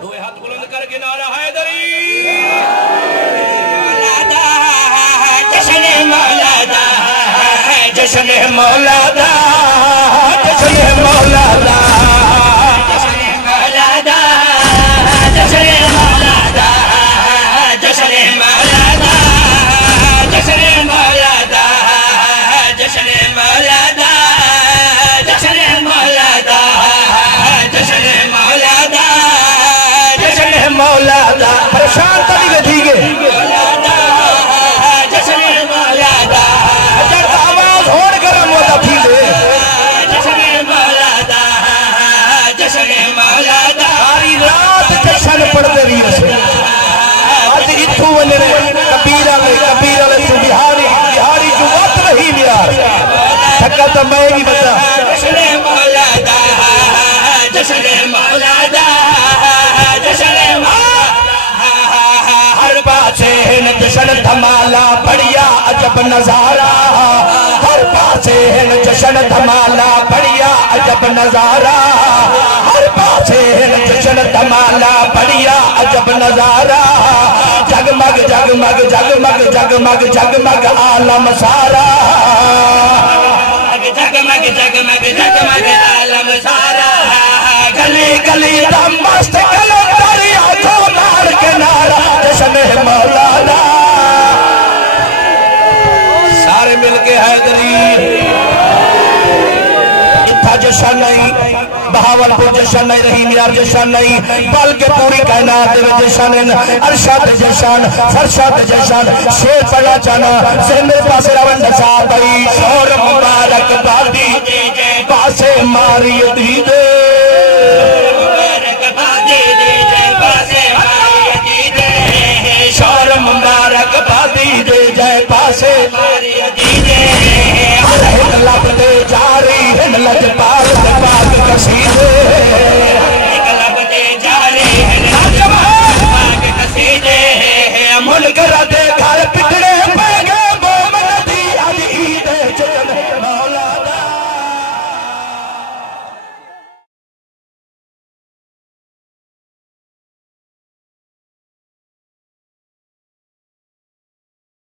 दो हाथ बुलंद करके नारा हैदरी जश्न मौलादा जश्न मौलादा जश्न मौलादा जश्न मौलादा जश्न मौलादा जश्न मौलादा जश्न मौलादा जश्न मौलादा जश्न मौलादा जश्न मौलादा जश्न मौलादा परेशान कभी गधी के पढ़ते रही आज इतों वने कबीर वाले से बिहारी जो बात रही यार थका तो मैं भी बता जश्न मौलादा जश्न मौलादा जश्न हर पासे जश्न धमाला बढ़िया अजब नजारा हर पासे जश्न धमाला बढ़िया अजब नजारा हर पासे जश्न धमाला बढ़िया अजब नजारा जगमग जगमग जगमग जगमग जगमग आलम सारा जगमग जगमग जगमग आलम सारा गली गली दम मस्त कलंदरी आंखों मार के नारा जश्न मौलाना सारे मिलके हैदरी इतना जश्न नहीं बहावलपुर जश्न नहीं रही मियार जश्न नहीं बल्कि पूरी कायनात में जश्न अरशद जश्न फरशद जश्न शेर पड़ा जाना से मेरे पास रवन दसा भाई शोर मुबारक बादी पासे मारी दी दे